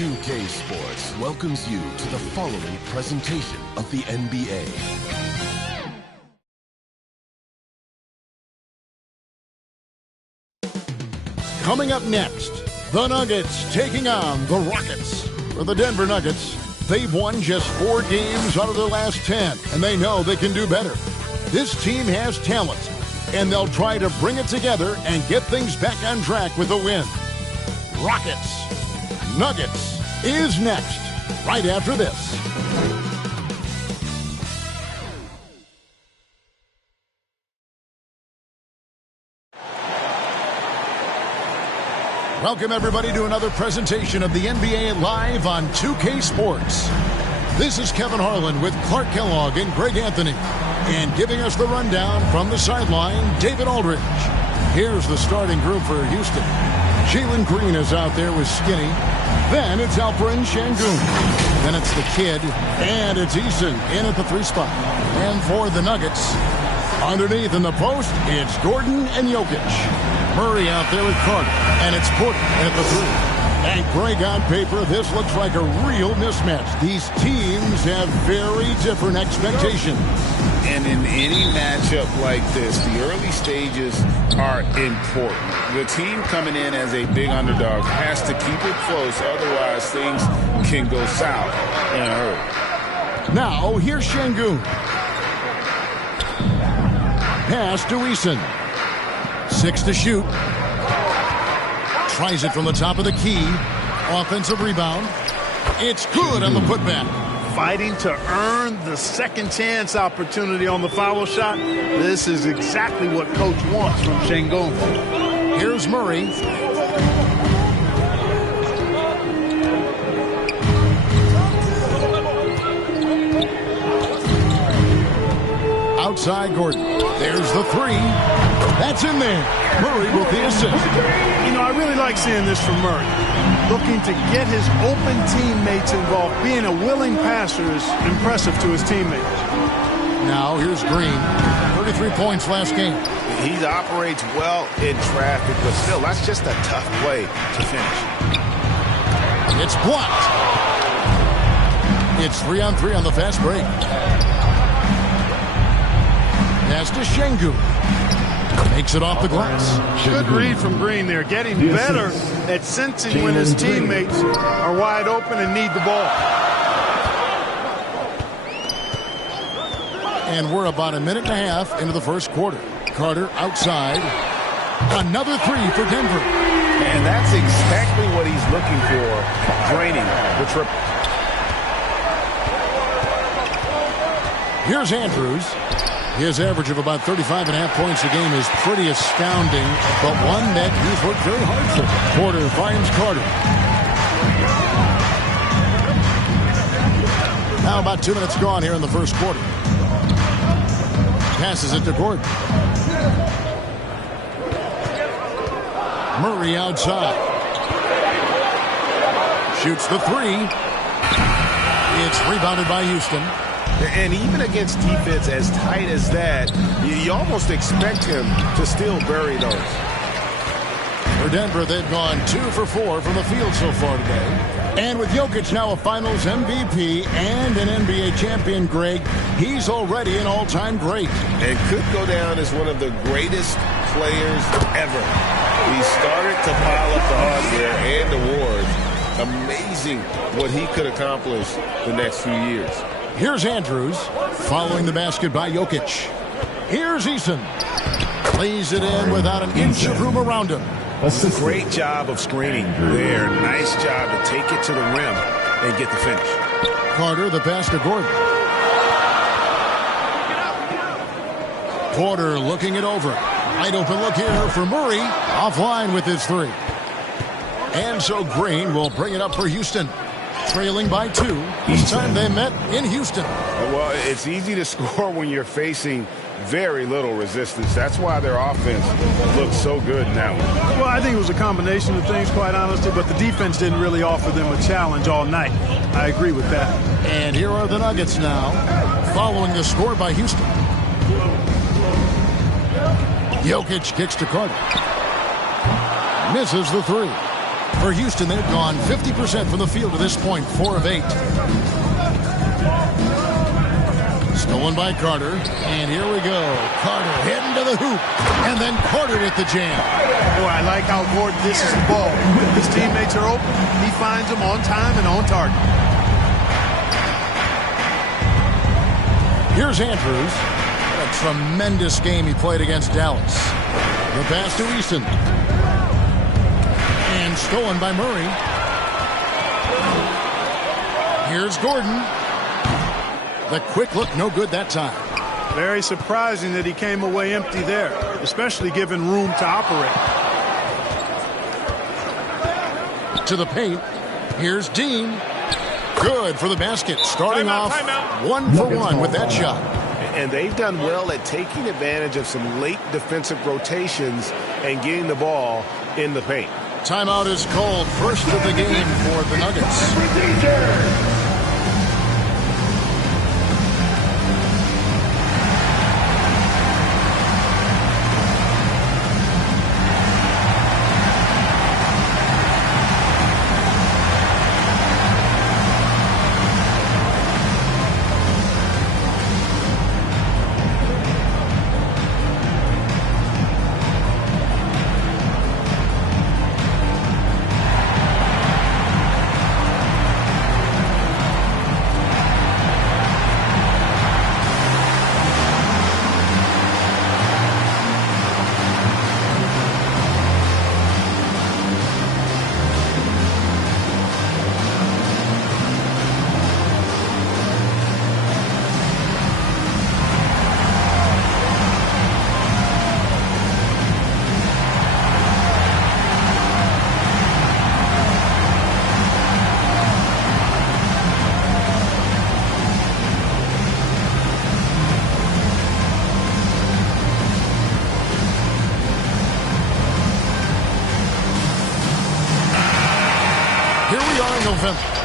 2K Sports welcomes you to the following presentation of the NBA. Coming up next, the Nuggets taking on the Rockets. For the Denver Nuggets, they've won just 4 games out of their last 10, and they know they can do better. This team has talent, and they'll try to bring it together and get things back on track with a win. Rockets, Nuggets is next, right after this. Welcome, everybody, to another presentation of the NBA Live on 2K Sports. This is Kevin Harlan with Clark Kellogg and Greg Anthony. And giving us the rundown from the sideline, David Aldridge. Here's the starting group for Houston. Jalen Green is out there with Skinny. Then it's Alperen Şengün. Then it's the kid. And it's Eason in at the 3 spot. And for the Nuggets, underneath in the post, it's Gordon and Jokic. Murray out there with Carter, and it's Porter at the 3. And Greg, on paper, this looks like a real mismatch. These teams have very different expectations. And in any matchup like this, the early stages are important. The team coming in as a big underdog has to keep it close, otherwise things can go south in a hurry. Now, here's Şengün. Pass to Eason. 6 to shoot. Tries it from the top of the key. Offensive rebound. It's good on the putback. Fighting to earn the second chance opportunity on the foul shot. This is exactly what Coach wants from Şengün. Here's Murray. Outside Gordon. There's the 3. That's in there. Murray with the assist. You know, I really like seeing this from Murray. Looking to get his open teammates involved. Being a willing passer is impressive to his teammates. Now here's Green. 33 points last game. He operates well in traffic, but still, that's just a tough play to finish. It's blocked. It's 3-on-3 on the fast break. Pass to Şengün. Makes it off the glass. Good read from Green there. Getting better at sensing when his teammates are wide open and need the ball. And we're about a minute and a half into the first quarter. Carter outside. Another 3 for Denver. And that's exactly what he's looking for, draining the triple. Here's Andrews. His average of about 35.5 points a game is pretty astounding, but one that he's worked very hard for. Porter finds Carter. Now about 2 minutes gone here in the first quarter. Passes it to Gordon. Murray outside. Shoots the 3. It's rebounded by Houston. And even against defense as tight as that, you almost expect him to still bury those. For Denver, they've gone 2 for 4 from the field so far today. And with Jokic now a Finals MVP and an NBA champion, Greg, he's already an all-time great. And could go down as one of the greatest players ever. He started to pile up the hardware and awards. Amazing what he could accomplish the next few years. Here's Andrews, following the basket by Jokic. Here's Eason. Plays it in without an inch of room around him. Great job of screening there. Nice job to take it to the rim and get the finish. Carter, the pass to Gordon. Porter looking it over. Wide open look here for Murray. Offline with his 3. And so Green will bring it up for Houston. Trailing by 2. This time they met in Houston. Well, it's easy to score when you're facing very little resistance. That's why their offense looks so good in that one. Well, I think it was a combination of things, quite honestly, but the defense didn't really offer them a challenge all night. I agree with that. And here are the Nuggets now, following the score by Houston. Jokic kicks to Carter. Misses the 3. For Houston, they've gone 50% from the field to this point, 4 of 8. Stolen by Carter, and here we go. Carter heading to the hoop, and then Carter with the jam. Boy, I like how Gordon dishes the ball. If his teammates are open, he finds them on time and on target. Here's Andrews. What a tremendous game he played against Dallas. The pass to Easton. And stolen by Murray. Here's Gordon. The quick look, no good that time. Very surprising that he came away empty there, especially given room to operate. To the paint. Here's Dean. Good for the basket. Starting off 1 for 1 with that shot. And they've done well at taking advantage of some late defensive rotations and getting the ball in the paint. Timeout is called. First of the game for the Nuggets.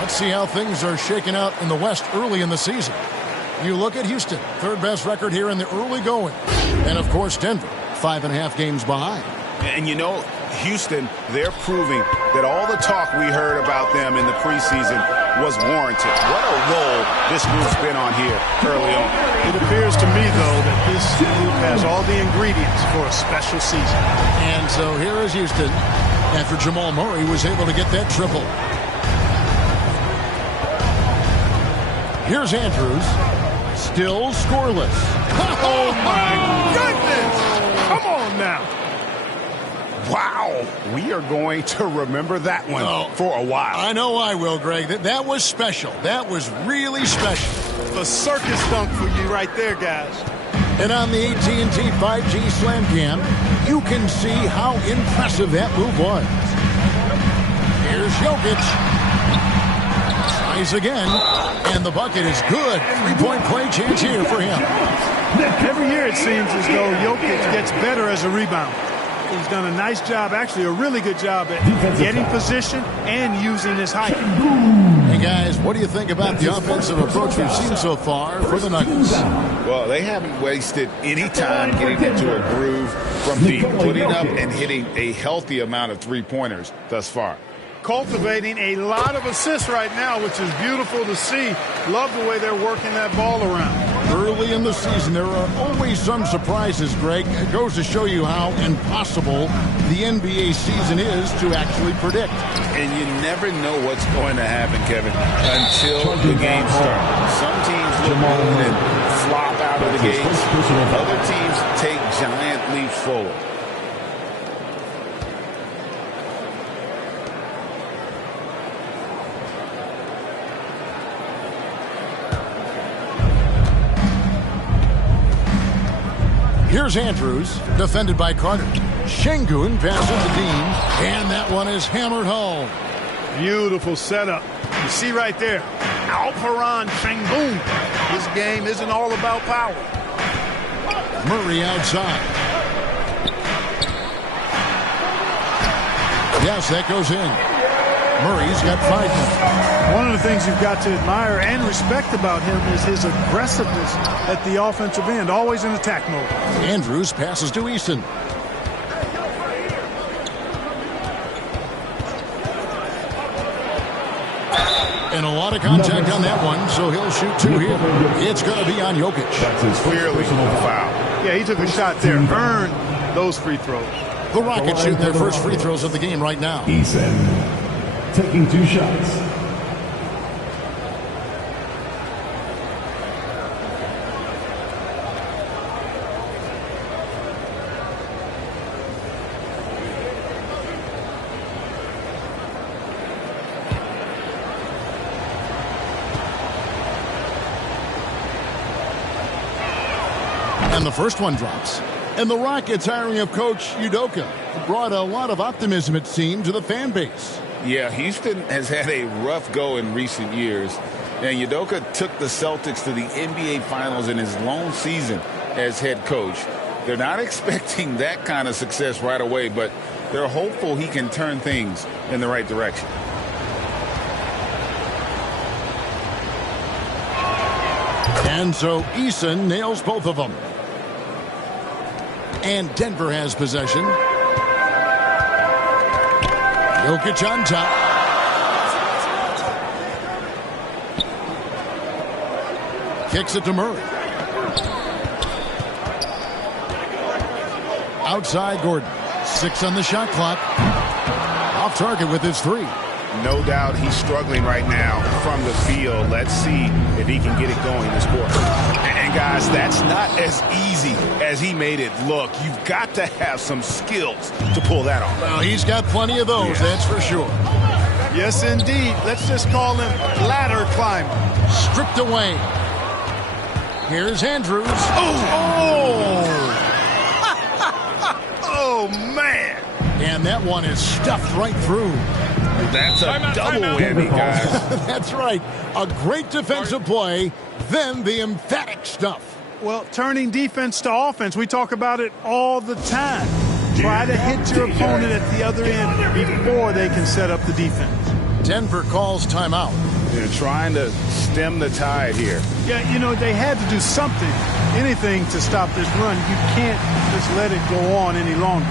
Let's see how things are shaking out in the West early in the season. You look at Houston, third best record here in the early going. And, of course, Denver, 5.5 games behind. And, you know, Houston, they're proving that all the talk we heard about them in the preseason was warranted. What a role this group's been on here early on. It appears to me, though, that this group has all the ingredients for a special season. And so here is Houston after Jamal Murray was able to get that triple. Here's Andrews. Still scoreless. Oh, my goodness! Come on now. Wow. We are going to remember that one for a while. I know I will, Greg. That was special. That was really special. A circus dunk for you right there, guys. And on the AT&T 5G Slam Cam, you can see how impressive that move was. Here's Jokic. Again, and the bucket is good. 3-point play chance here for him. Every year it seems as though Jokic gets better as a rebounder. He's done a nice job, actually a really good job at getting position and using his height. Hey guys, what do you think about the offensive approach we've seen so far for the Nuggets? Well, they haven't wasted any time getting into a groove from deep, putting up and hitting a healthy amount of three-pointers thus far. Cultivating a lot of assists right now, which is beautiful to see. Love the way they're working that ball around. Early in the season, there are always some surprises, Greg. It goes to show you how impossible the NBA season is to actually predict. And you never know what's going to happen, Kevin, until the game starts. Some teams look good and flop out of the gates. Other teams take giant leaps forward. Here's Andrews, defended by Carter. Şengün passes to Dean, and that one is hammered home. Beautiful setup. You see right there, Alperen Şengün. His game isn't all about power. Murray outside. Yes, that goes in. Murray's got 5 minutes. One of the things you've got to admire and respect about him is his aggressiveness at the offensive end, always in attack mode. Andrews passes to Easton. And a lot of contact on that one, so he'll shoot 2 here. It's going to be on Jokic. Clearly a foul. Yeah, he took a shot there, earned those free throws. The Rockets shoot their first free throws of the game right now. Eason taking 2 shots. And the first one drops. And the Rockets hiring of Coach Udoka brought a lot of optimism, it seemed, to the fan base. Yeah, Houston has had a rough go in recent years. And Udoka took the Celtics to the NBA Finals in his lone season as head coach. They're not expecting that kind of success right away, but they're hopeful he can turn things in the right direction. And so Eason nails both of them. And Denver has possession. Jokic on top. Kicks it to Murray. Outside Gordon. 6 on the shot clock. Off target with his 3. No doubt he's struggling right now from the field. Let's see if he can get it going this quarter. And guys, that's not as easy as he made it look. You've got to have some skills to pull that off. Well, he's got plenty of those, that's for sure. Yes, indeed. Let's just call him ladder climber. Stripped away. Here's Andrews. Oh, man. And that one is stuffed right through. That's a double whammy, guys. That's right. A great defensive play, then the emphatic stuff. Well, turning defense to offense, we talk about it all the time. Try to hit your opponent at the other end before they can set up the defense. Denver calls timeout. They're trying to stem the tide here. Yeah, you know, they had to do something, anything to stop this run. You can't just let it go on any longer.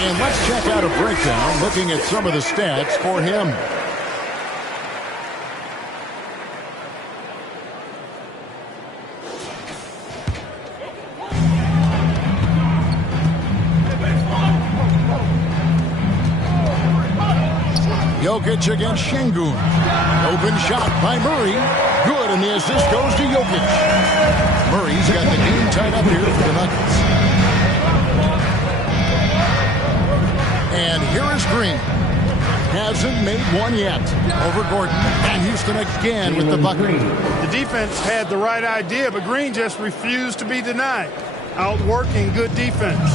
And let's check out a breakdown looking at some of the stats for him. Jokic against Şengün. Open shot by Murray. Good, and the assist goes to Jokic. Murray's got the game tied up here for the Nuggets. And here is Green. Hasn't made one yet. Over Gordon. And Houston again with the bucket. The defense had the right idea, but Green just refused to be denied. Outworking good defense.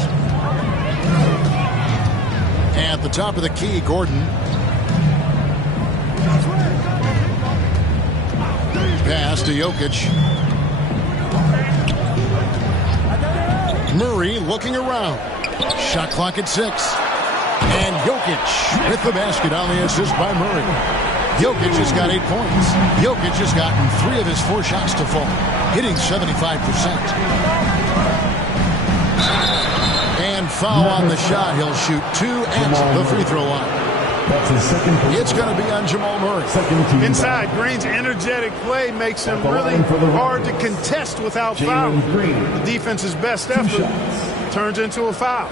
At the top of the key, Gordon. Pass to Jokic. Murray looking around. Shot clock at 6. And Jokic with the basket on the assist by Murray. Jokic has got 8 points. Jokic has gotten 3 of his 4 shots to fall, hitting 75%. And foul on the shot. He'll shoot 2 at the free throw line. That's his second. It's going to be on Jamal Murray. Inside, Green's energetic play makes him really hard to contest without foul. The defense's best effort turns into a foul.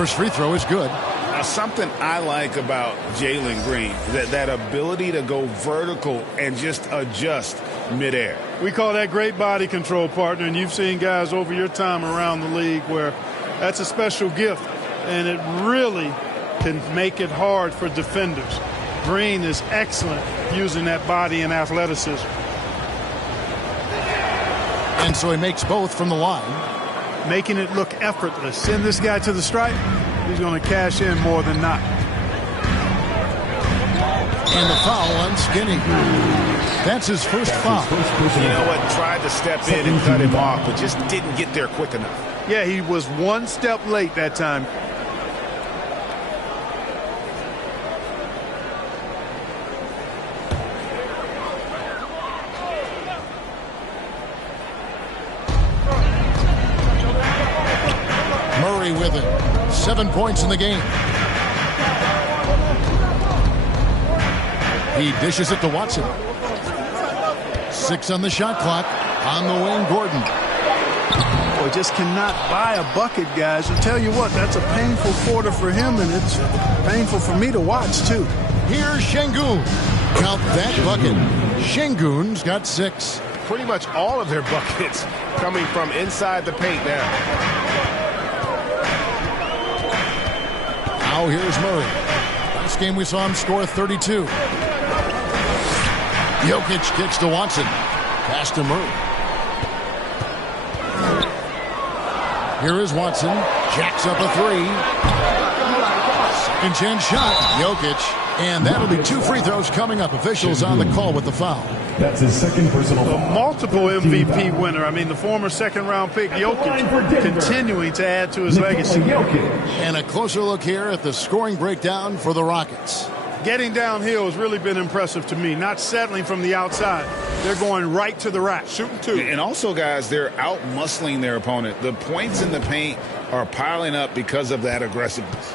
First free throw is good. Now, something I like about Jalen Green, that ability to go vertical and just adjust midair. We call that great body control, partner, and you've seen guys over your time around the league where that's a special gift, and it really can make it hard for defenders. Green is excellent using that body and athleticism. And so he makes both from the line. Making it look effortless. Send this guy to the stripe, he's going to cash in more than not. And the foul on Skinny. That's his first foul. You know what? Tried to step in and cut him off, but just didn't get there quick enough. Yeah, he was one step late that time. Murray with it. 7 points in the game. He dishes it to Watson. 6 on the shot clock. On the wing, Gordon. Boy, just cannot buy a bucket, guys. I'll tell you what, that's a painful quarter for him, and it's painful for me to watch, too. Here's Şengün. Count that bucket. Şengün's got 6. Pretty much all of their buckets coming from inside the paint now. Now here's Murray. Last game we saw him score 32. Jokic kicks to Watson. Pass to Murray. Here is Watson. Jacks up a 3. Second chance shot. Jokic. And that'll be 2 free throws coming up. Officials on the call with the foul. That's his second personal foul. A multiple MVP winner. I mean, the former second-round pick, Jokic, continuing to add to his legacy. And a closer look here at the scoring breakdown for the Rockets. Getting downhill has really been impressive to me. Not settling from the outside. They're going right to the rack, shooting 2. And also, guys, they're out-muscling their opponent. The points in the paint are piling up because of that aggressiveness.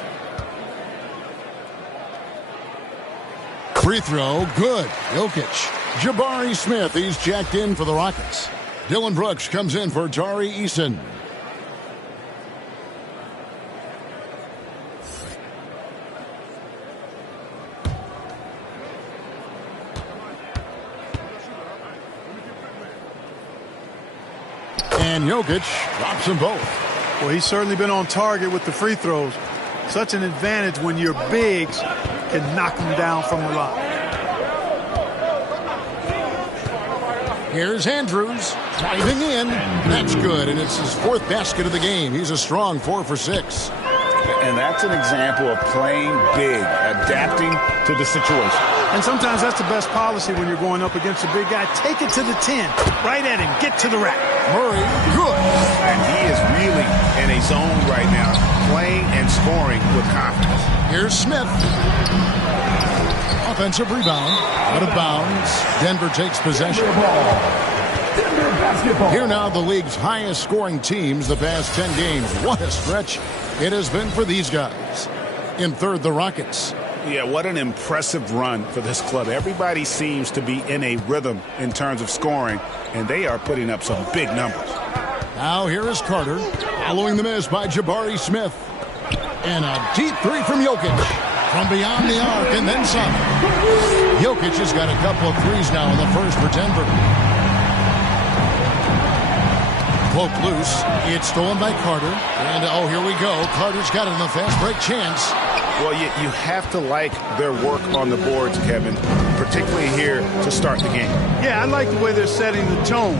Free throw, good. Jokic. Jabari Smith, he's jacked in for the Rockets. Dylan Brooks comes in for Tari Eason. And Jokic drops them both. Well, he's certainly been on target with the free throws. Such an advantage when your bigs can knock them down from the line. Here's Andrews driving in. That's good, and it's his 4th basket of the game. He's a strong 4 for 6. And that's an example of playing big, adapting to the situation. And sometimes that's the best policy when you're going up against a big guy. Take it to the 10. Right at him. Get to the rack. Murray, good. And he is really in a zone right now, playing and scoring with confidence. Here's Smith. Offensive rebound. Out of bounds. Denver takes possession. Here now the league's highest scoring teams the past 10 games. What a stretch it has been for these guys. In third, the Rockets. Yeah, what an impressive run for this club. Everybody seems to be in a rhythm in terms of scoring, and they are putting up some big numbers. Now here is Carter, following the miss by Jabari Smith. And a deep 3 from Jokic. From beyond the arc, and then some. Jokic has got a couple of threes now in the first for Denver. Poke loose. It's stolen by Carter. And, oh, here we go. Carter's got it in the fast break chance. Well, you have to like their work on the boards, Kevin, particularly here to start the game. Yeah, I like the way they're setting the tone.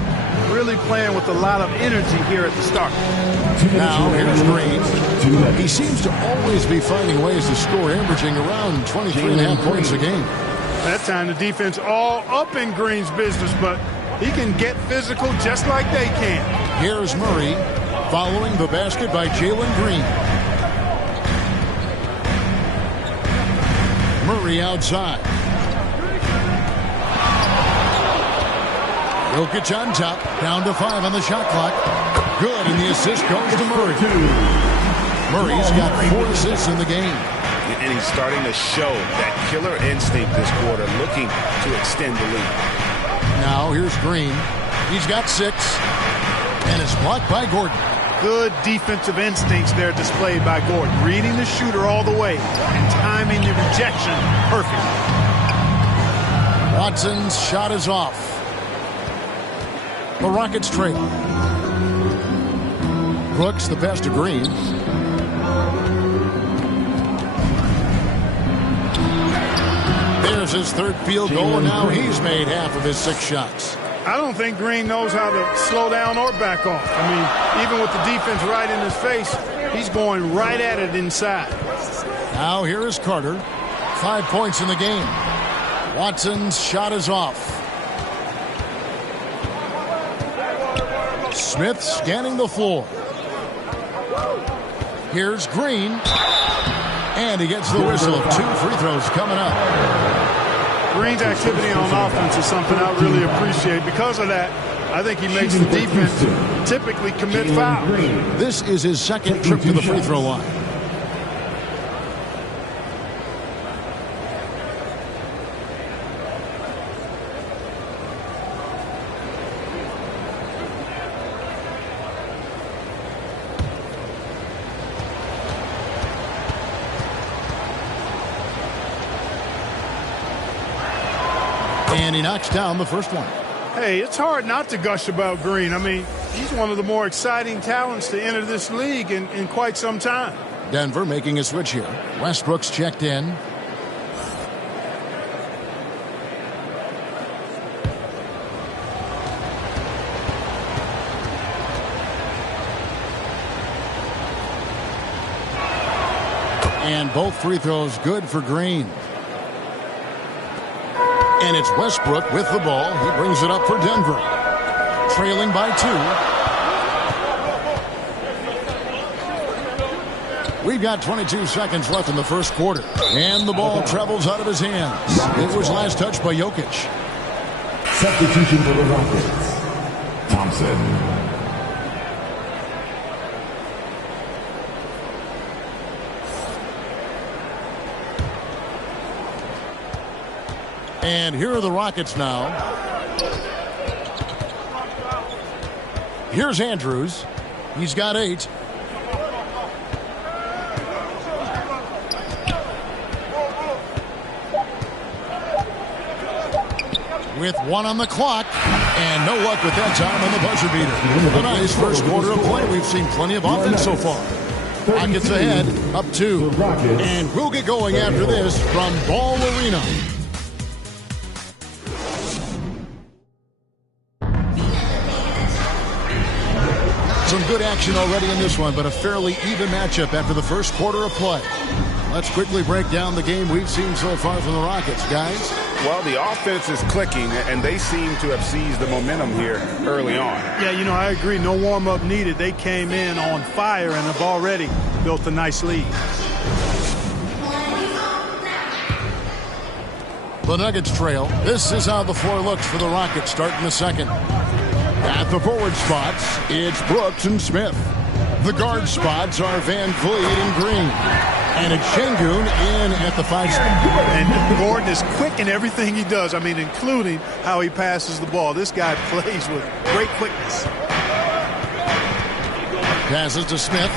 Really playing with a lot of energy here at the start. Now, here's Green. He seems to always be finding ways to score, averaging around 23.5 points a game. That time the defense all up in Green's business, but he can get physical just like they can. Here's Murray, following the basket by Jalen Green. Murray outside. Jokic on top, down to 5 on the shot clock. Good, and the assist goes to Murray. Murray's got 4 assists in the game. And he's starting to show that killer instinct this quarter, looking to extend the lead. Now here's Green. He's got 6. And it's blocked by Gordon. Good defensive instincts there displayed by Gordon. Reading the shooter all the way and timing the rejection perfectly. Watson's shot is off. The Rockets trail. Brooks the pass to Green. There's his third field goal, and now he's made half of his 6 shots. I don't think Green knows how to slow down or back off. I mean, even with the defense right in his face, he's going right at it inside. Now here is Carter. 5 points in the game. Watson's shot is off. Smith scanning the floor. Here's Green. And he gets the whistle. 2 free throws coming up. Green's activity on offense is something I really appreciate. Because of that, I think he makes the defense typically commit fouls. This is his second trip to the free throw line. And he knocks down the first one. Hey, it's hard not to gush about Green. I mean, he's one of the more exciting talents to enter this league in quite some time. Denver making a switch here. Westbrook's checked in. And both free throws good for Green. And it's Westbrook with the ball. He brings it up for Denver. Trailing by 2. We've got 22 seconds left in the first quarter. And the ball travels out of his hands. It was last touched by Jokic. Substitution for the Rockets. Thompson. And here are the Rockets now. Here's Andrews. He's got 8. With 1 on the clock. And no luck with that time on the buzzer beater. A nice first quarter of play. We've seen plenty of offense so far. Rockets ahead, up 2. And we'll get going after this from Ball Arena. Some good action already in this one, but a fairly even matchup after the first quarter of play. Let's quickly break down the game we've seen so far from the Rockets, guys. Well, the offense is clicking, and they seem to have seized the momentum here early on. Yeah, you know, I agree. No warm-up needed. They came in on fire and have already built a nice lead. The Nuggets trail. This is how the floor looks for the Rockets starting the second. At the forward spots, it's Brooks and Smith. The guard spots are Van Vliet and Green. And it's Şengün in at the 5 spot. And Gordon is quick in everything he does. I mean, including how he passes the ball. This guy plays with great quickness. Passes to Smith.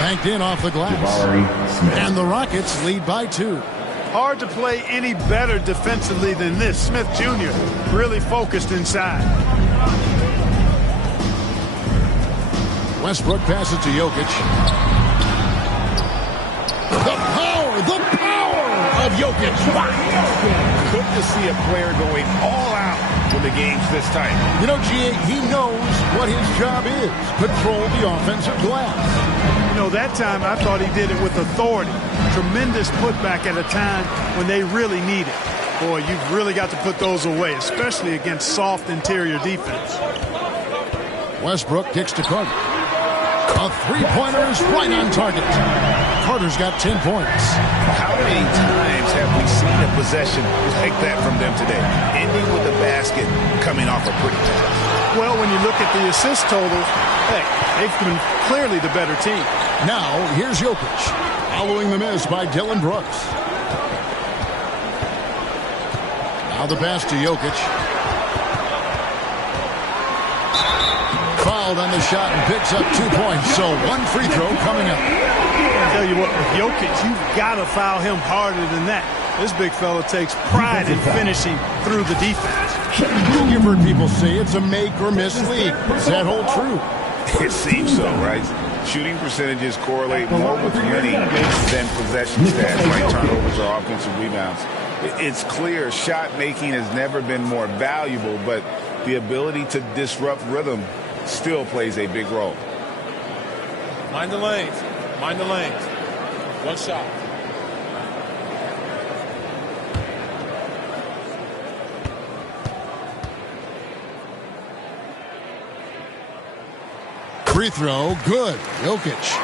Banked in off the glass. And the Rockets lead by 2. Hard to play any better defensively than this. Smith Jr. really focused inside. Westbrook passes to Jokic. The power of Jokic. Good to see a player going all out when the game's this tight. You know, G.A., he knows what his job is. Control the offensive glass. You know, that time I thought he did it with authority. Tremendous putback at a time when they really need it. Boy, you've really got to put those away, especially against soft interior defense. Westbrook kicks to Carter. A three-pointer is right on target. Carter's got 10 points. How many times have we seen a possession like that from them today? Ending with a basket, coming off a pretty tough. Well, when you look at the assist totals, hey, they've been clearly the better team. Now, here's Jokic, following the miss by Dylan Brooks. Now the pass to Jokic. Fouled on the shot and picks up 2 points. So one free throw coming up. I tell you what, with Jokic, you've got to foul him harder than that. This big fella takes pride in finishing through the defense. You've heard people say it's a make or miss league. Does that hold true? It seems so, right? Shooting percentages correlate more with winning than possession stats like turnovers or offensive rebounds. It's clear shot making has never been more valuable, but the ability to disrupt rhythm still plays a big role. Mind the lanes. Mind the lanes. One shot. Free throw, good. Jokic.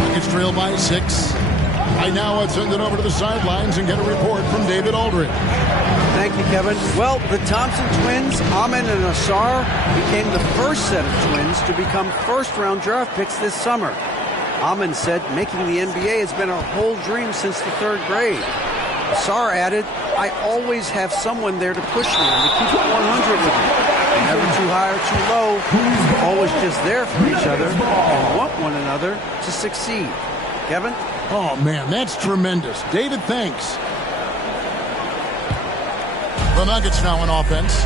Nuggets trail by 6. Right now, let's send it over to the sidelines and get a report from David Aldridge. Thank you, Kevin. Well, the Thompson twins, Amin and Asar, became the first set of twins to become first-round draft picks this summer. Amin said making the NBA has been a whole dream since the 3rd grade. Asar added, I always have someone there to push me and to keep it 100 with me. Never too high or too low, always just there for each other and want one another to succeed. Kevin? Oh, man, that's tremendous. David, thanks. The Nuggets now in offense.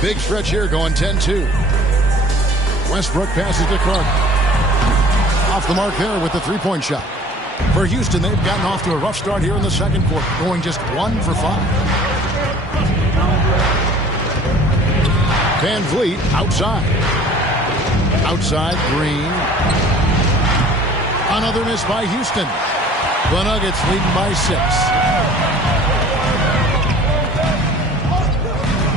Big stretch here going 10-2. Westbrook passes to Clark. Off the mark there with the three-point shot. For Houston, they've gotten off to a rough start here in the second quarter, going just 1 for 5. Van Vliet outside. Outside, Green. Another miss by Houston. The Nuggets leading by 6.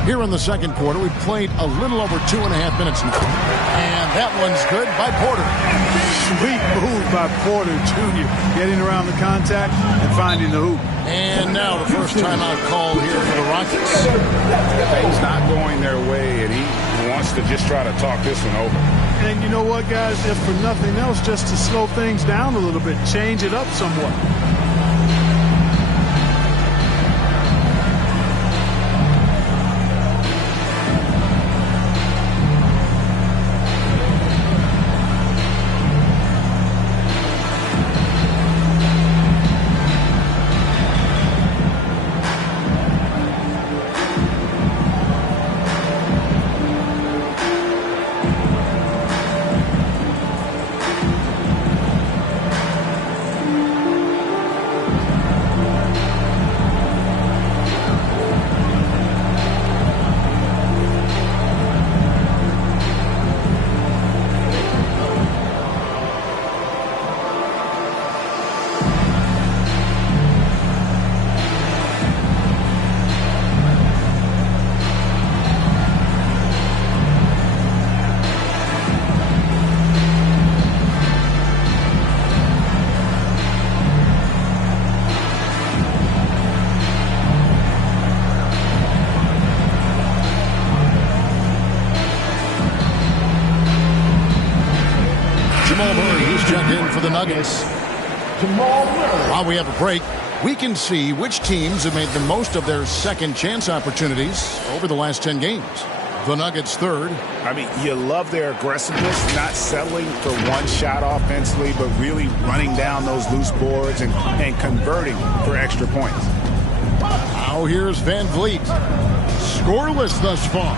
Here in the second quarter, we've played a little over 2.5 minutes now. And that one's good by Porter. Sweet move by Porter Jr. Getting around the contact and finding the hoop. And now the first timeout call here for the Rockets. Things not going their way, and he wants to just try to talk this one over. And you know what, guys? If for nothing else, just to slow things down a little bit, change it up somewhat. The Nuggets. While we have a break, we can see which teams have made the most of their second chance opportunities over the last 10 games. The Nuggets third. I mean, you love their aggressiveness, not settling for one shot offensively, but really running down those loose boards and converting for extra points. Now here's Van Vliet. Scoreless thus far.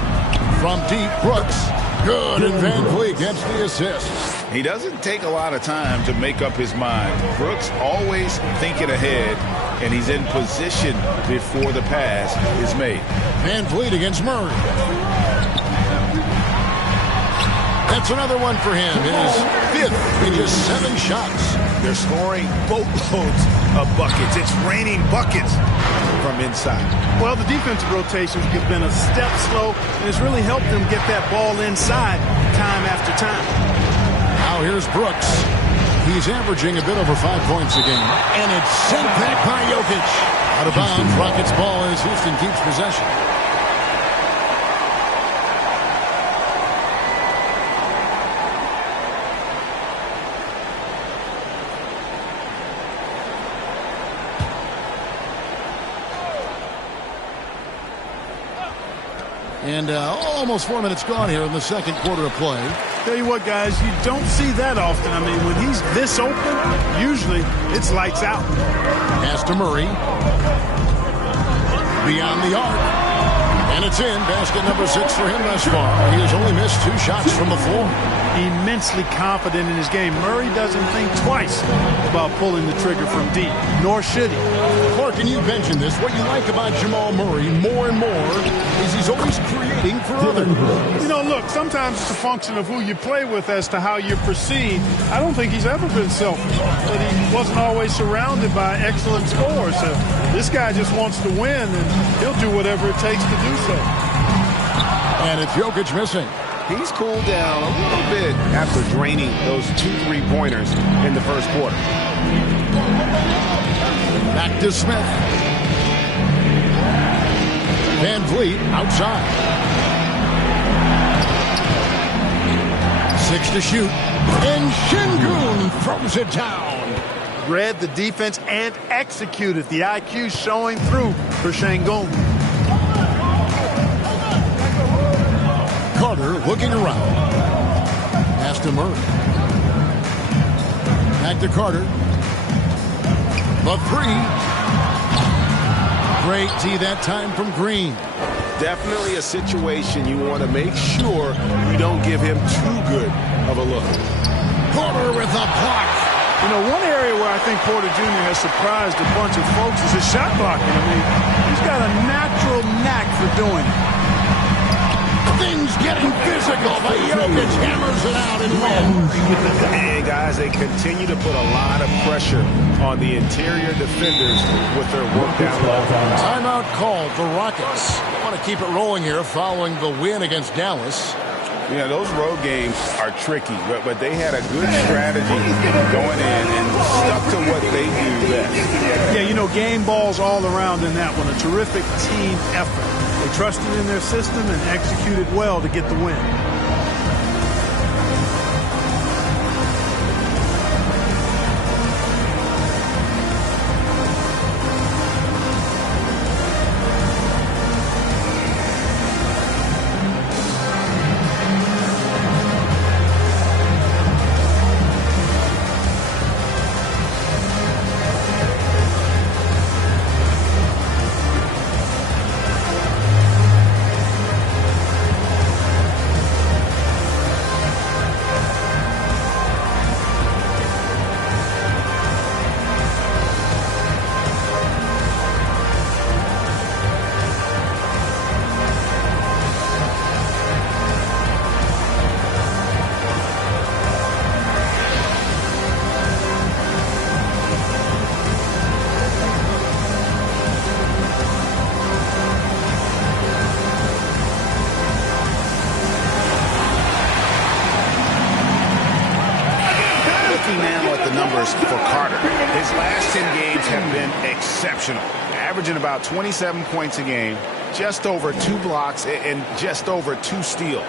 From deep, Brooks. Good, and Van Vliet gets the assist. He doesn't take a lot of time to make up his mind. Brooks always thinking ahead, and he's in position before the pass is made. Van Vliet against Murray. That's another one for him. His 5th in just 7 shots. They're scoring boatloads of buckets. It's raining buckets from inside. Well, the defensive rotations have been a step slow, and it's really helped them get that ball inside time after time. Now here's Brooks. He's averaging a bit over 5 points a game. And it's sent back by Jokic. Out of bounds, Rockets ball as Houston keeps possession. And almost 4 minutes gone here in the second quarter of play. Tell you what, guys, you don't see that often. I mean, when he's this open, usually it's lights out. Pass to Murray. Beyond the arc. And it's in. Basket number 6 for him thus far. He has only missed 2 shots from the floor. Immensely confident in his game. Murray doesn't think twice about pulling the trigger from deep, nor should he. Clark, and you mentioned this. What you like about Jamal Murray more and more is he's always creating for others. You know, look, sometimes it's a function of who you play with as to how you're perceived. I don't think he's ever been selfish, but he wasn't always surrounded by excellent scores. So this guy just wants to win, and he'll do whatever it takes to do so. And it's Jokic missing. He's cooled down a little bit after draining those 2 3-pointers in the first quarter. Back to Smith. Van Vliet outside. 6 to shoot. And Şengün throws it down. Read the defense and executed. The IQ showing through for Şengün. Carter looking around. Pass to Murray. Back to Carter. The 3. Great D that time from Green. Definitely a situation you want to make sure you don't give him too good of a look. Carter with a block. You know, one area where I think Porter Jr. has surprised a bunch of folks is his shot blocking. I mean, he's got a natural knack for doing it. Things getting physical, but Jokic hammers it out and wins. And guys, they continue to put a lot of pressure on the interior defenders with their work down low. Timeout called for Rockets. Want to keep it rolling here following the win against Dallas. Yeah, those road games are tricky, but they had a good strategy going in and stuck to what they do best. Yeah, you know, game balls all around in that one. A terrific team effort. They trusted in their system and executed well to get the win. For Carter, his last 10 games have been exceptional, averaging about 27 points a game, just over 2 blocks, and just over 2 steals.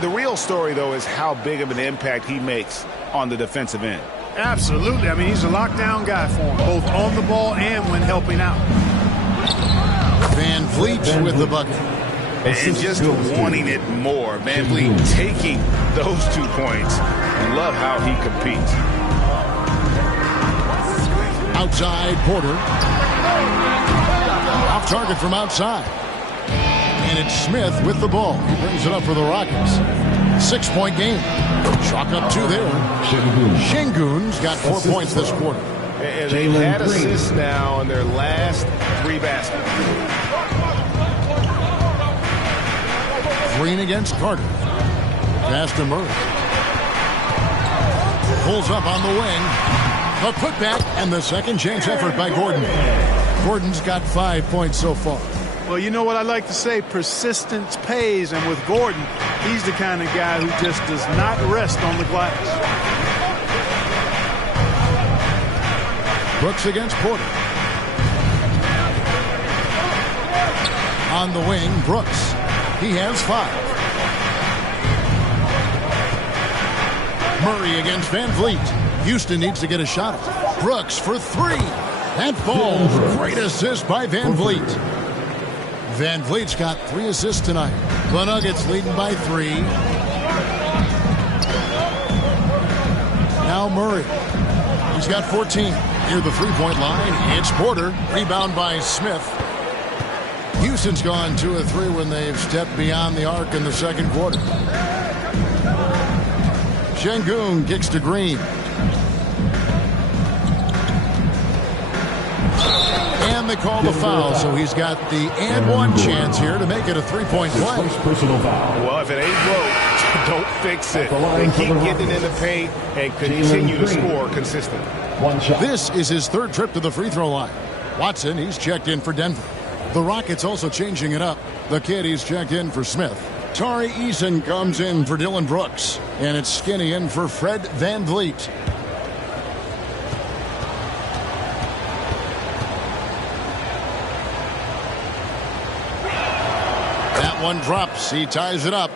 The real story, though, is how big of an impact he makes on the defensive end. Absolutely. I mean, he's a lockdown guy for him, both on the ball and when helping out. Van Vliet with the bucket. And just wanting it more. Van Vliet taking those 2 points. Love how he competes. Outside, Porter. Off target from outside. And it's Smith with the ball. He brings it up for the Rockets. 6-point game. Chalk up 2 there. Şengün's got 4 points this quarter. And they've had assists now on their last 3 baskets. Green against Carter. Pass to Murray. Pulls up on the wing. A putback and the second chance effort by Gordon. Gordon's got 5 points so far. Well, you know what I like to say, persistence pays, and with Gordon, he's the kind of guy who just does not rest on the glass. Brooks against Porter. On the wing, Brooks. He has 5. Murray against Van Vliet. Houston needs to get a shot. Brooks for 3. That falls. Great assist by Van Vliet. Van Vliet's got 3 assists tonight. The Nuggets leading by 3. Now Murray. He's got 14. Near the three-point line, it's Porter. Rebound by Smith. Houston's gone 2 of 3 when they've stepped beyond the arc in the second quarter. Şengün kicks to Green. And they call the foul, so he's got the and one chance here to make it a 3-point play. Personal foul. Well, if it ain't broke, don't fix it. They keep getting in the paint and continue to score consistently. This is his 3rd trip to the free throw line. Watson, he's checked in for Denver. The Rockets also changing it up. The kid, he's checked in for Smith. Tari Eason comes in for Dylan Brooks. And it's Skinny in for Fred Van Vliet. That one drops. He ties it up.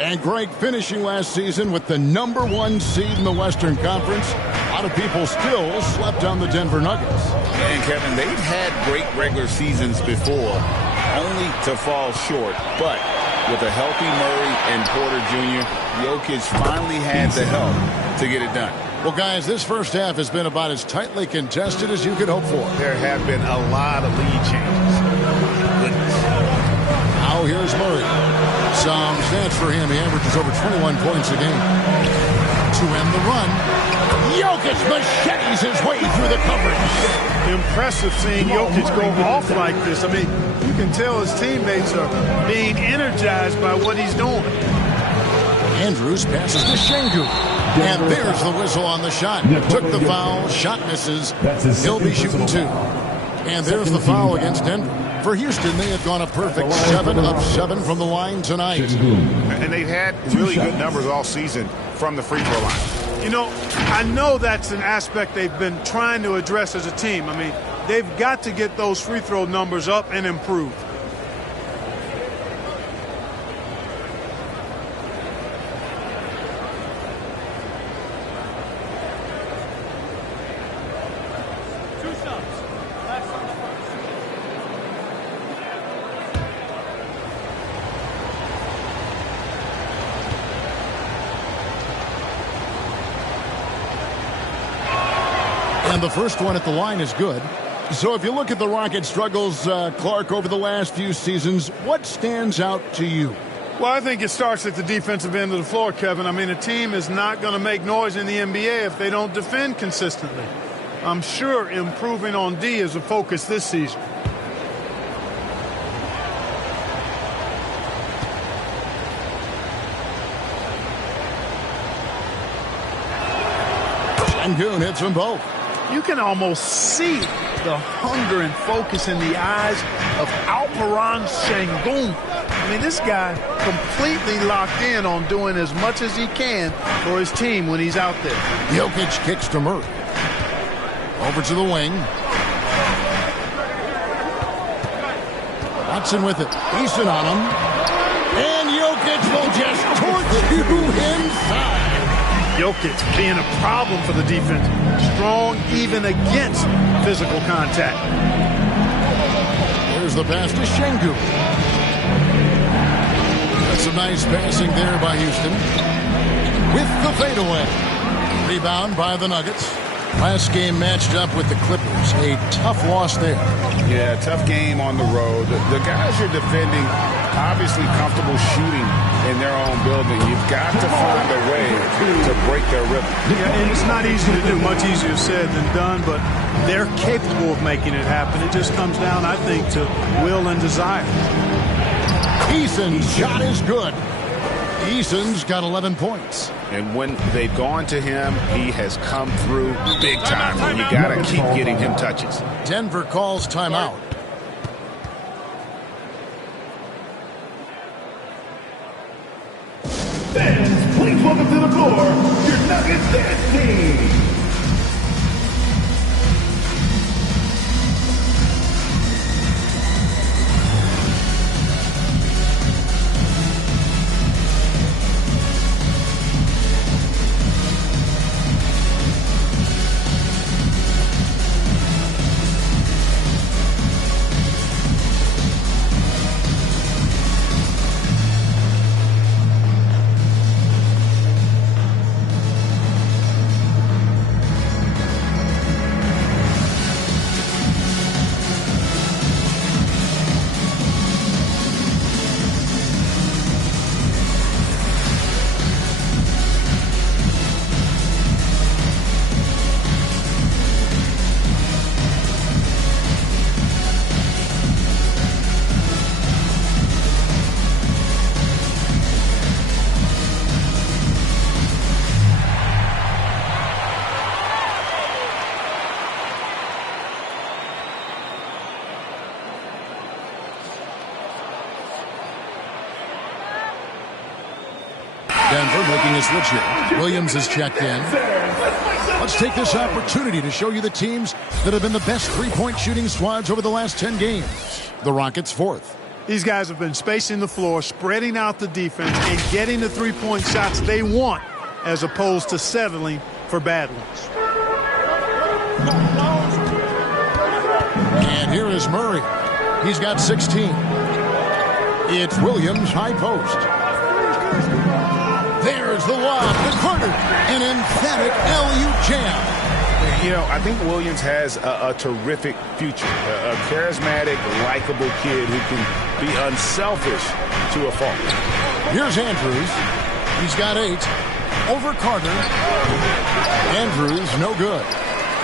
And Greg finishing last season with the #1 seed in the Western Conference. A lot of people still slept on the Denver Nuggets. And Kevin, they've had great regular seasons before, only to fall short. But with a healthy Murray and Porter Jr., Jokic finally had the help to get it done. Well, guys, this first half has been about as tightly contested as you could hope for. There have been a lot of lead changes. Goodness. Now here's Murray. Some stats for him. He averages over 21 points a game. To end the run, Jokic machetes his way through the coverage. Impressive seeing Jokic go off like this. I mean, you can tell his teammates are being energized by what he's doing. Andrews passes to Şengün. And there's the whistle on the shot. Took the foul. Shot misses. He'll be shooting 2. And there's the foul against Denver. For Houston, they have gone a perfect 7 of 7 from the line tonight. And they've had really good numbers all season from the free throw line. You know, I know that's an aspect they've been trying to address as a team. I mean, they've got to get those free throw numbers up and improve. And the first one at the line is good. So if you look at the Rockets' struggles, Clark, over the last few seasons, what stands out to you? Well, I think it starts at the defensive end of the floor, Kevin. I mean, a team is not going to make noise in the NBA if they don't defend consistently. I'm sure improving on D is a focus this season. Şengün hits them both. You can almost see the hunger and focus in the eyes of Alperen Şengün. I mean, this guy completely locked in on doing as much as he can for his team when he's out there. Jokic kicks to Murray. Over to the wing. Watson with it. Eason on him. And Jokic will just torch you inside. Jokic being a problem for the defense. Strong even against physical contact. There's the pass to Şengün. That's some nice passing there by Houston. With the fadeaway. Rebound by the Nuggets. Last game matched up with the Clippers. A tough loss there. Yeah, tough game on the road. The guys you're defending, obviously comfortable shooting in their own building. You've got to find a way to break their rhythm. Yeah, and it's not easy to do. Much easier said than done, but they're capable of making it happen. It just comes down, I think, to will and desire. Eason's shot is good. Eason's got 11 points. And when they've gone to him, he has come through big time. You got to keep getting him touches. Denver calls timeout. Fans, please welcome to the floor your Nuggets dance team. Denver making a switch here. Williams is checked in. Let's take this opportunity to show you the teams that have been the best three-point shooting squads over the last 10 games. The Rockets fourth. These guys have been spacing the floor, spreading out the defense, and getting the three-point shots they want as opposed to settling for bad ones. And here is Murray. He's got 16. It's Williams, high post. There's the lob to Carter. An emphatic LU jam. You know, I think Williams has a terrific future. A charismatic, likable kid who can be unselfish to a fault. Here's Andrews. He's got 8. Over Carter. Andrews, no good.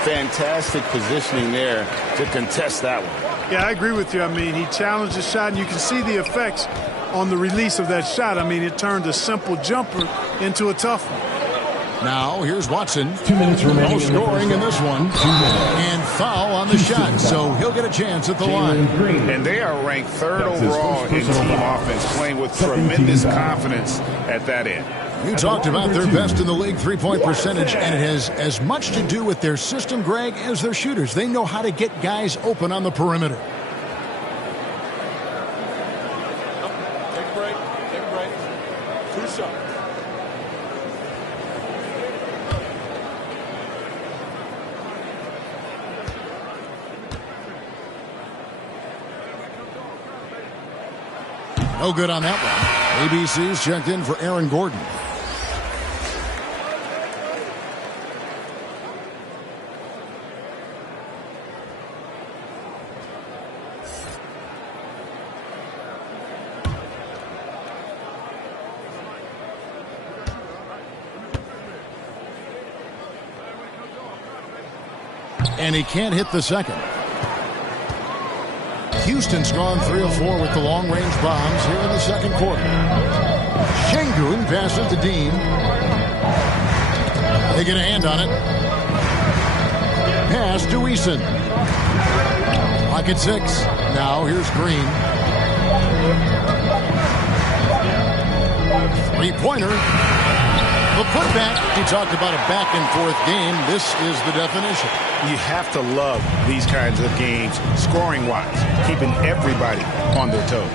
Fantastic positioning there to contest that one. Yeah, I agree with you. I mean, he challenged the shot, and you can see the effects on the release of that shot. I mean, it turned a simple jumper into a tough one. Now, here's Watson. 2 minutes remaining. No scoring in this one. And foul on the shot, so he'll get a chance at the line. And they are ranked 3rd overall in team offense, playing with tremendous confidence at that end. You talked about their best in the league three-point percentage, and it has as much to do with their system, Greg, as their shooters. They know how to get guys open on the perimeter. Take a break. Take a break. 2 shots. No good on that one. ABC's checked in for Aaron Gordon. And he can't hit the second. Houston's gone 3 of 4 with the long-range bombs here in the second quarter. Şengün passes to Dean. They get a hand on it. Pass to Eason. Pocket 6. Now here's Green. Three-pointer. The putback. He talked about a back-and-forth game. This is the definition. You have to love these kinds of games, scoring-wise, keeping everybody on their toes.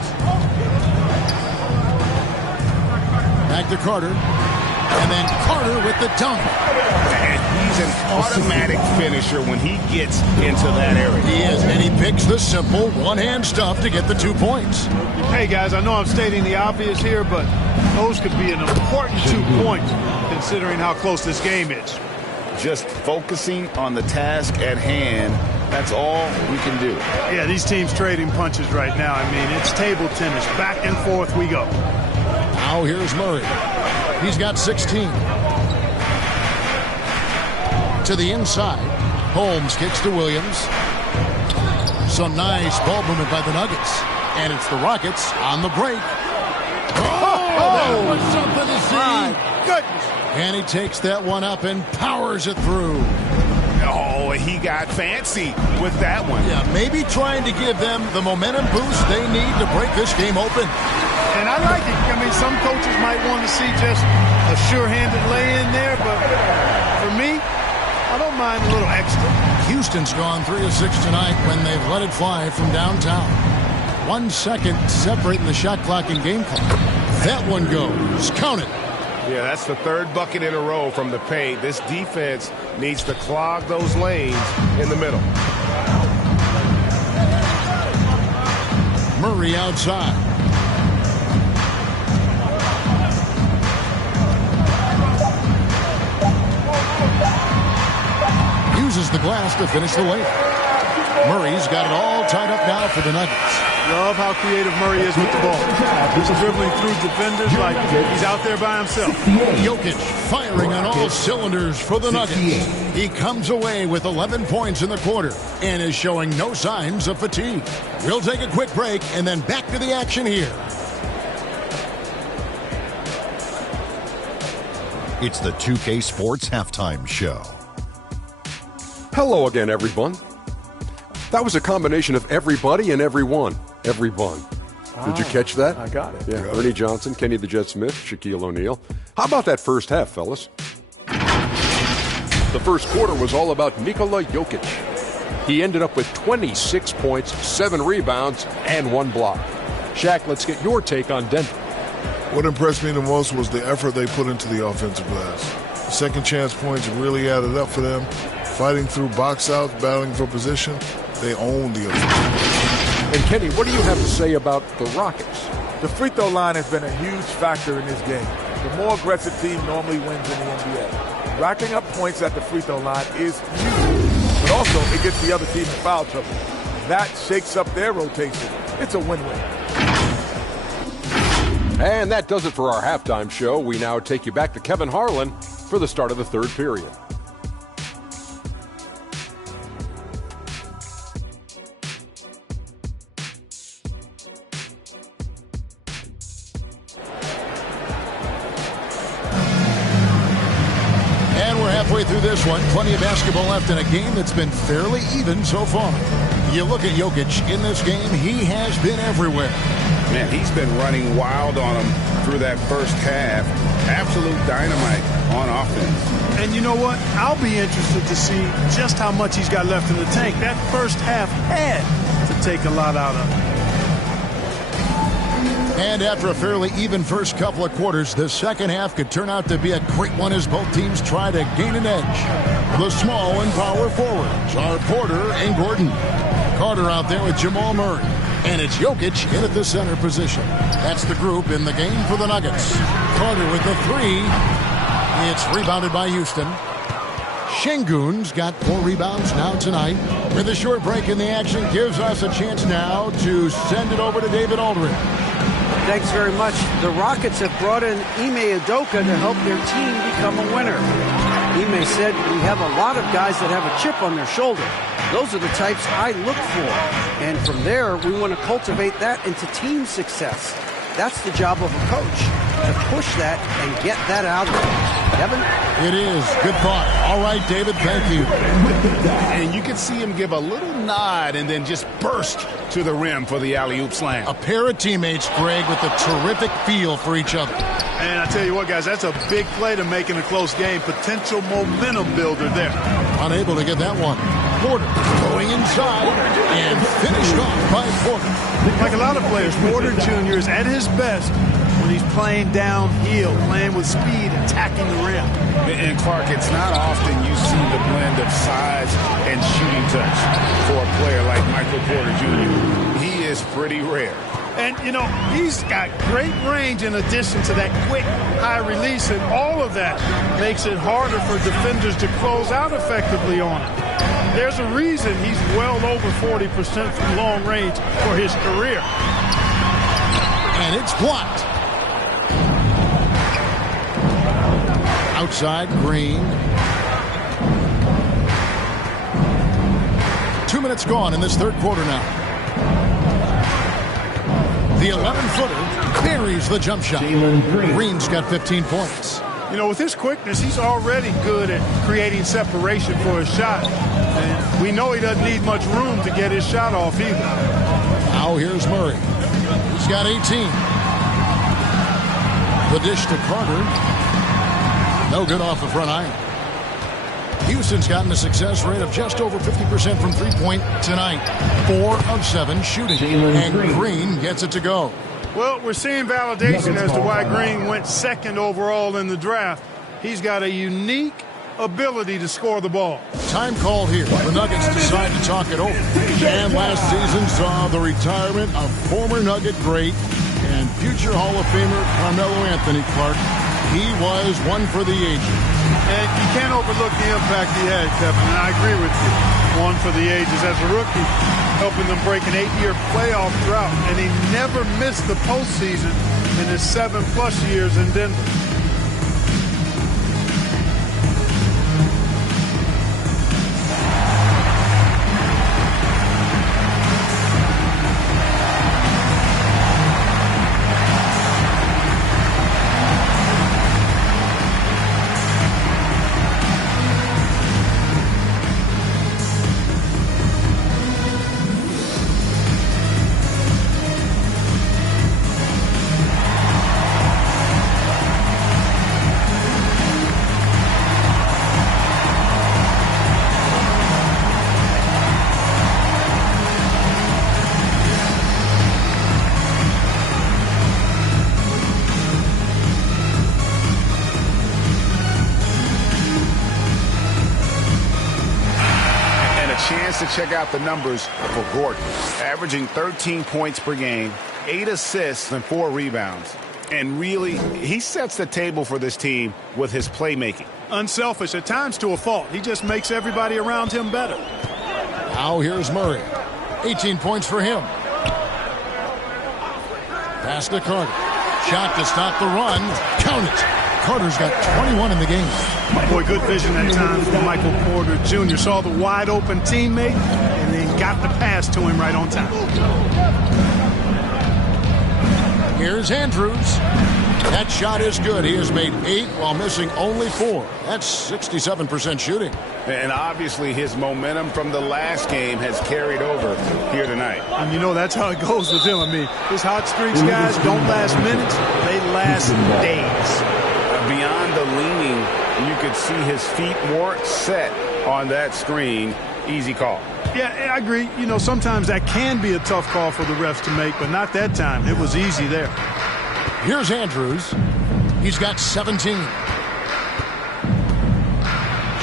Back to Carter. And then Carter with the dunk. And he's an automatic finisher when he gets into that area. He is, and he picks the simple one-hand stuff to get the 2 points. Hey, guys, I know I'm stating the obvious here, but those could be an important 2 points considering how close this game is. Just focusing on the task at hand, that's all we can do. Yeah, these teams trading punches right now. I mean, it's table tennis. Back and forth we go. Now here's Murray. He's got 16. To the inside. Holmes kicks to Williams. Some nice ball movement by the Nuggets. And it's the Rockets on the break. That was something to see. My goodness. And he takes that one up and powers it through. Oh, he got fancy with that one. Yeah, maybe trying to give them the momentum boost they need to break this game open. And I like it. I mean, some coaches might want to see just a sure-handed lay-in there, but for me, I don't mind a little extra. Houston's gone 3 of 6 tonight when they've let it fly from downtown. 1 second separating the shot clock and game clock. That one goes. Count it. Yeah, that's the 3rd bucket in a row from the paint. This defense needs to clog those lanes in the middle. Murray outside. Uses the glass to finish the layup. Murray's got it all tied up now for the Nuggets. Love how creative Murray is with the ball. He's dribbling through defenders like he's out there by himself. Jokic firing on all cylinders for the Nuggets. He comes away with 11 points in the quarter and is showing no signs of fatigue. We'll take a quick break and then back to the action here. It's the 2K Sports Halftime Show. Hello again, everyone. That was a combination of everybody and everyone. Everyone. Did you catch that? I got it. Yeah, Ernie Johnson, Kenny the Jet Smith, Shaquille O'Neal. How about that first half, fellas? The first quarter was all about Nikola Jokic. He ended up with 26 points, 7 rebounds, and 1 block. Shaq, let's get your take on Denver. What impressed me the most was the effort they put into the offensive glass. The second chance points really added up for them. Fighting through box outs, battling for position, they owned the offense. And Kenny, what do you have to say about the Rockets? The free throw line has been a huge factor in this game. The more aggressive team normally wins in the NBA. Racking up points at the free throw line is huge, but also it gets the other team in foul trouble. That shakes up their rotation. It's a win-win. And that does it for our halftime show. We now take you back to Kevin Harlan for the start of the third period. Halfway through this one, plenty of basketball left in a game that's been fairly even so far. You look at Jokic in this game, he has been everywhere. Man, he's been running wild on him through that first half. Absolute dynamite on offense. And you know what? I'll be interested to see just how much he's got left in the tank. That first half had to take a lot out of him. And after a fairly even first couple of quarters, the second half could turn out to be a great one as both teams try to gain an edge. The small and power forwards are Porter and Gordon. Carter out there with Jamal Murray. And it's Jokic in at the center position. That's the group in the game for the Nuggets. Carter with the 3. It's rebounded by Houston. Şengün's got 4 rebounds now tonight. With a short break in the action, gives us a chance now to send it over to David Aldridge. Thanks very much. The Rockets have brought in Ime Udoka to help their team become a winner. Ime said, "We have a lot of guys that have a chip on their shoulder. Those are the types I look for. And from there, we want to cultivate that into team success. That's the job of a coach, to push that and get that out of them." Kevin? It is. Good thought. All right, David, thank you. And you can see him give a little nod and then just burst to the rim for the alley-oop slam. A pair of teammates, Greg, with a terrific feel for each other. And I tell you what, guys, that's a big play to make in a close game. Potential momentum builder there. Unable to get that one. Porter going inside and finished off by Porter. Like a lot of players, Porter Jr. is at his best when he's playing downhill, playing with speed, attacking the rim. And Clark, it's not often you see the blend of size and shooting touch for a player like Michael Porter Jr. He is pretty rare. And, you know, he's got great range in addition to that quick, high release, and all of that makes it harder for defenders to close out effectively on him. There's a reason he's well over 40% from long range for his career. And it's blocked. Outside, Green. 2 minutes gone in this third quarter now. The 11-footer buries the jump shot. Green's got 15 points. You know, with his quickness, he's already good at creating separation for his shot. And we know he doesn't need much room to get his shot off either. Now here's Murray. He's got 18. The dish to Carter. No good off the front iron. Houston's gotten a success rate of just over 50% from three-point tonight. 4 of 7 shooting. And Green gets it to go. Well, we're seeing validation as to why Green went second overall in the draft. He's got a unique ability to score the ball. Time called here. The Nuggets decide to talk it over. And last season saw the retirement of former Nugget great and future Hall of Famer Carmelo Anthony Clark. He was one for the ages. And you can't overlook the impact he had, Kevin, and I agree with you. One for the ages as a rookie, helping them break an 8-year playoff drought, and he never missed the postseason in his 7+ years in Denver. chance to check out the numbers for Gordon. Averaging 13 points per game, 8 assists, and 4 rebounds. And really, he sets the table for this team with his playmaking. Unselfish, at times to a fault. He just makes everybody around him better. Now here's Murray. 18 points for him. Pass to Carter. Shot to stop the run. Count it. Carter's got 21 in the game. Boy, good vision at times from Michael Porter Jr. Saw the wide open teammate and then got the pass to him right on time. Here's Andrews. That shot is good. He has made 8 while missing only 4. That's 67% shooting. And obviously his momentum from the last game has carried over here tonight. And you know that's how it goes with him. I mean, his hot streaks, guys, don't last minutes. They last days. Beyond the leaning, you could see his feet more set on that screen. Easy call. Yeah, I agree. You know, sometimes that can be a tough call for the refs to make, but not that time. It was easy there. Here's Andrews. He's got 17.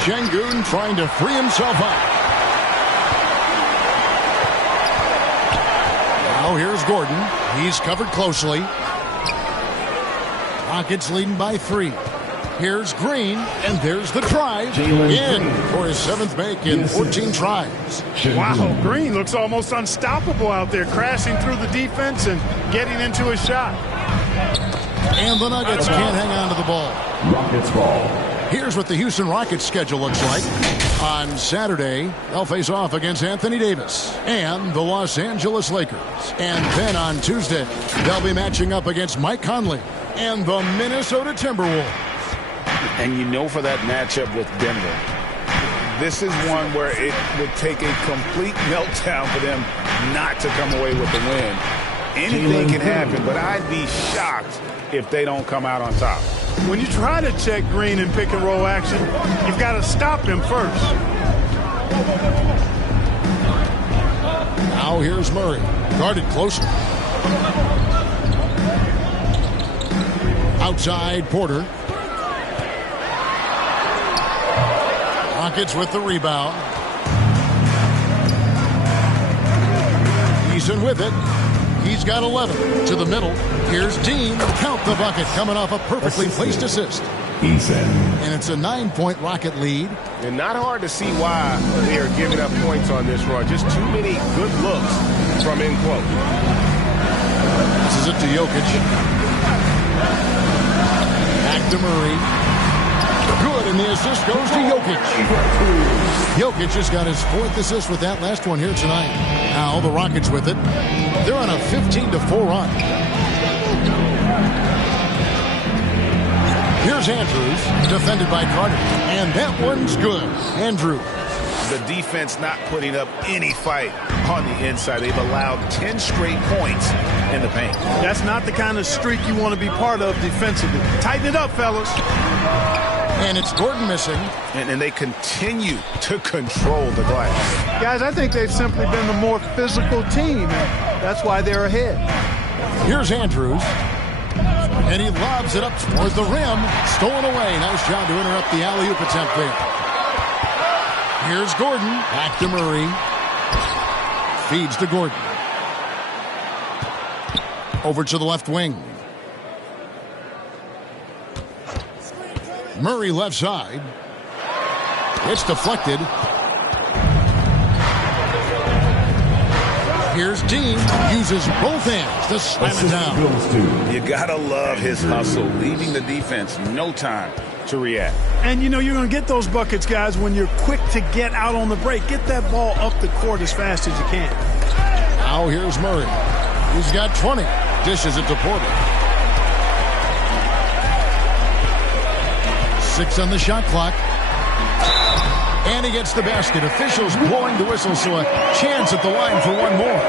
Şengün trying to free himself up. Now here's Gordon. He's covered closely. Rockets leading by 3. Here's Green, and there's the drive. In for his 7th make in 14 tries. Wow, Green looks almost unstoppable out there, crashing through the defense and getting into his shot. And the Nuggets can't hang on to the ball. Rockets ball. Here's what the Houston Rockets schedule looks like. On Saturday, they'll face off against Anthony Davis and the Los Angeles Lakers. And then on Tuesday, they'll be matching up against Mike Conley and the Minnesota Timberwolves. And you know, for that matchup with Denver, this is one where it would take a complete meltdown for them not to come away with the win. Anything can happen, but I'd be shocked if they don't come out on top. When you try to check Green in pick and roll action, you've got to stop him first. Now here's Murray, guarded closely. Outside Porter. Rockets with the rebound. He's in with it. He's got 11 to the middle. Here's Dean. Count the bucket coming off a perfectly placed assist. And it's a 9-point Rocket lead. And not hard to see why they are giving up points on this run. Just too many good looks from in quote. This is it to Jokic. Back to Murray. Good, and the assist goes to Jokic. Jokic has got his 4th assist with that last one here tonight. Now the Rockets with it. They're on a 15-4 run. Here's Andrews, defended by Carter. And that one's good. Andrews. The defense not putting up any fight on the inside. They've allowed 10 straight points in the paint. That's not the kind of streak you want to be part of defensively. Tighten it up, fellas. And it's Gordon missing. And they continue to control the glass. Guys, I think they've simply been the more physical team, and that's why they're ahead. Here's Andrews. And he lobs it up towards the rim. Stolen away. Nice job to interrupt the alley-oop attempt there. Here's Gordon. Back to Murray. Feeds to Gordon. Over to the left wing. Murray left side. It's deflected. Here's Dean. Uses both hands to slam it down. You gotta love his hustle, leaving the defense no time to react. And you know you're going to get those buckets, guys, when you're quick to get out on the break. Get that ball up the court as fast as you can. Now here's Murray. He's got 20. Dishes it to Porter. 6 on the shot clock. And he gets the basket. Officials blowing the whistle, so a chance at the line for one more.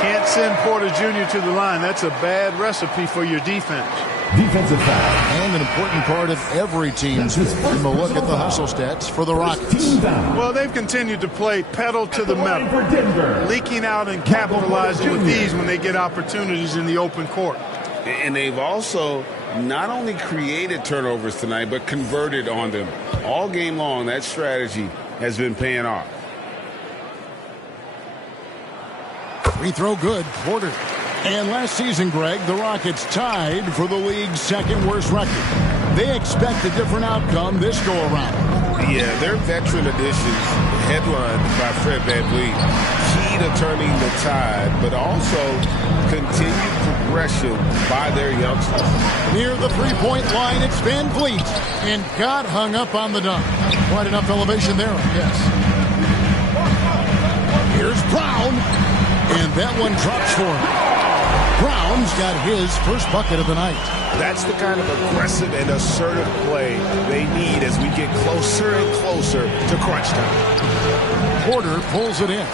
Can't send Porter Jr. to the line. That's a bad recipe for your defense. Defensive foul. And an important part of every team's game. A look at the hustle stats for the Rockets. Well, they've continued to play pedal to the metal, leaking out and capitalizing with ease when they get opportunities in the open court. And they've also not only created turnovers tonight, but converted on them. All game long, that strategy has been paying off. Free throw good. Porter. And last season, Greg, the Rockets tied for the league's second worst record. They expect a different outcome this go-around. Yeah, their veteran additions, headlined by Fred VanVleet, key to turning the tide, but also continued progression by their youngsters. Near the three-point line, it's VanVleet, and got hung up on the dunk. Quite enough elevation there, I guess. Here's Brown, and that one drops for him. Brown's got his first bucket of the night. That's the kind of aggressive and assertive play they need as we get closer and closer to crunch time. Porter pulls it in.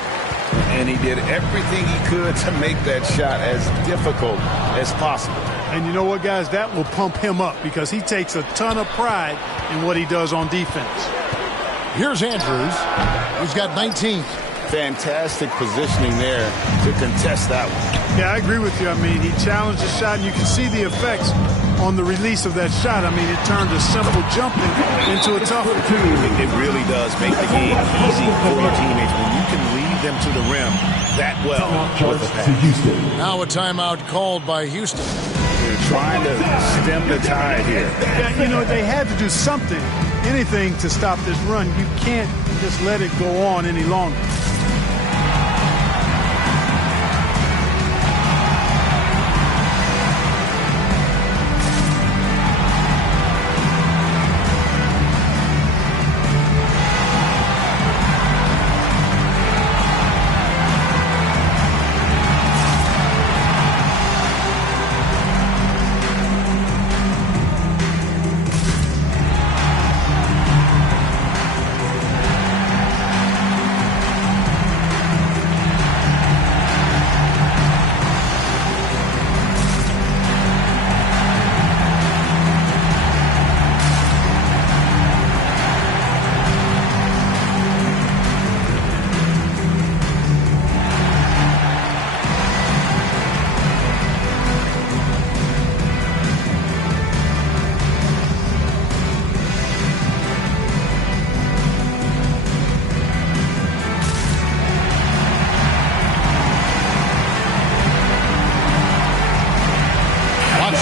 And he did everything he could to make that shot as difficult as possible. And you know what, guys? That will pump him up because he takes a ton of pride in what he does on defense. Here's Andrews. He's got 19. Fantastic positioning there to contest that one. Yeah, I agree with you. I mean, he challenged the shot, and you can see the effects on the release of that shot. I mean, it turned a simple jumping into a tough one. It really does make the game easy for your teammates when you can lead them to the rim that well with the pass. Now a timeout called by Houston. They're trying to stem the tide here. Yeah, you know, they had to do something, anything to stop this run. You can't just let it go on any longer.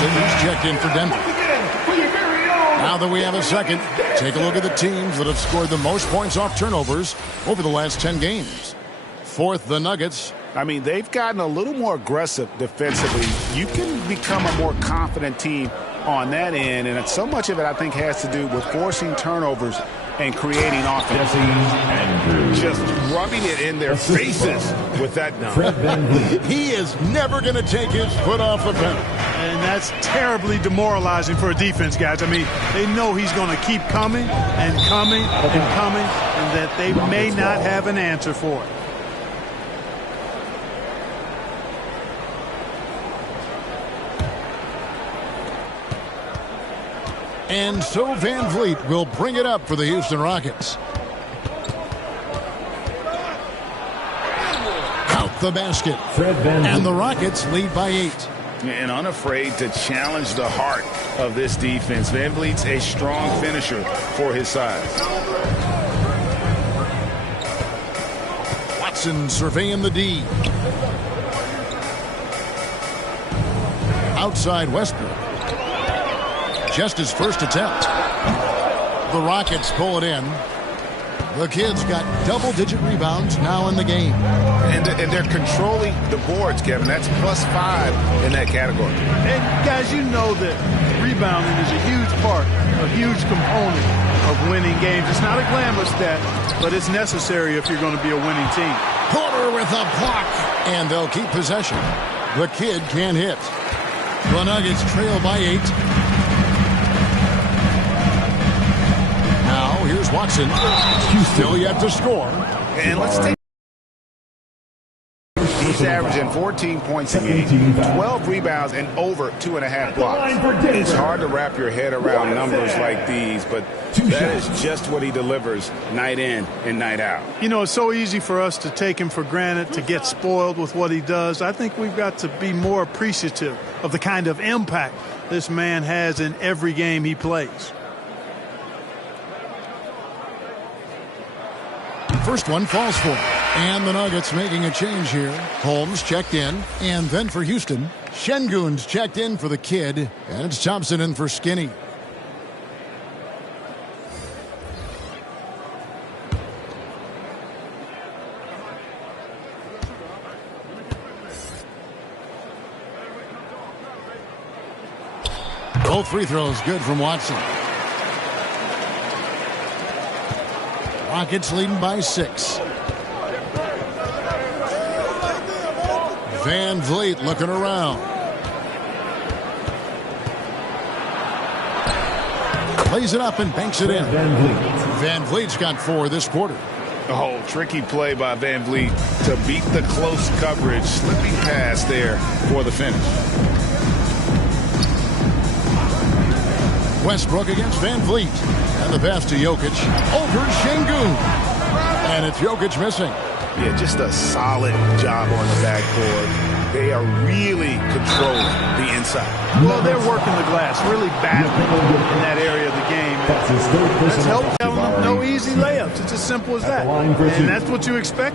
Who's checked in for Denver. Now that we have a second, take a look at the teams that have scored the most points off turnovers over the last 10 games. Fourth, the Nuggets. I mean, they've gotten a little more aggressive defensively. You can become a more confident team on that end, and so much of it, I think, has to do with forcing turnovers and creating offense. Just rubbing it in their faces with that dunk. He is never going to take his foot off the pedal. And that's terribly demoralizing for a defense, guys. I mean, they know he's going to keep coming and coming and coming, and that they may not have an answer for it. And so VanVleet will bring it up for the Houston Rockets. Out the basket. And the Rockets lead by 8. And unafraid to challenge the heart of this defense. VanVleet's a strong finisher for his size. Watson surveying the D. Outside Westbrook. Just his first attempt. The Rockets pull it in. The kids got double-digit rebounds now in the game. And they're controlling the boards, Kevin. That's +5 in that category. And, guys, you know that rebounding is a huge part, a huge component of winning games. It's not a glamorous stat, but it's necessary if you're going to be a winning team. Porter with a block. And they'll keep possession. The kid can't hit. The Nuggets trail by 8. Now, here's Watson. Still yet to score. And let's take. He's averaging 14 points a game, 12 rebounds, and over 2.5 blocks. It's hard to wrap your head around numbers like these, but that is just what he delivers night in and night out. You know, it's so easy for us to take him for granted, to get spoiled with what he does. I think we've got to be more appreciative of the kind of impact this man has in every game he plays. First one falls for him. And the Nuggets making a change here. Holmes checked in. And then for Houston, Şengün's checked in for the kid. And it's Thompson in for Skinny. Both free throws good from Watson. Rockets leading by 6. Van Vliet looking around. Plays it up and banks it in. Van Vliet's got 4 this quarter. Oh, tricky play by Van Vliet to beat the close coverage. Slipping pass there for the finish. Westbrook against Van Vliet. And the pass to Jokic. Over Şengün. And it's Jokic missing. Yeah, just a solid job on the backboard. They are really controlling the inside. Well, they're working the glass, really battling in that area of the game. That's helped telling them no easy layups. It's as simple as that. And that's what you expect.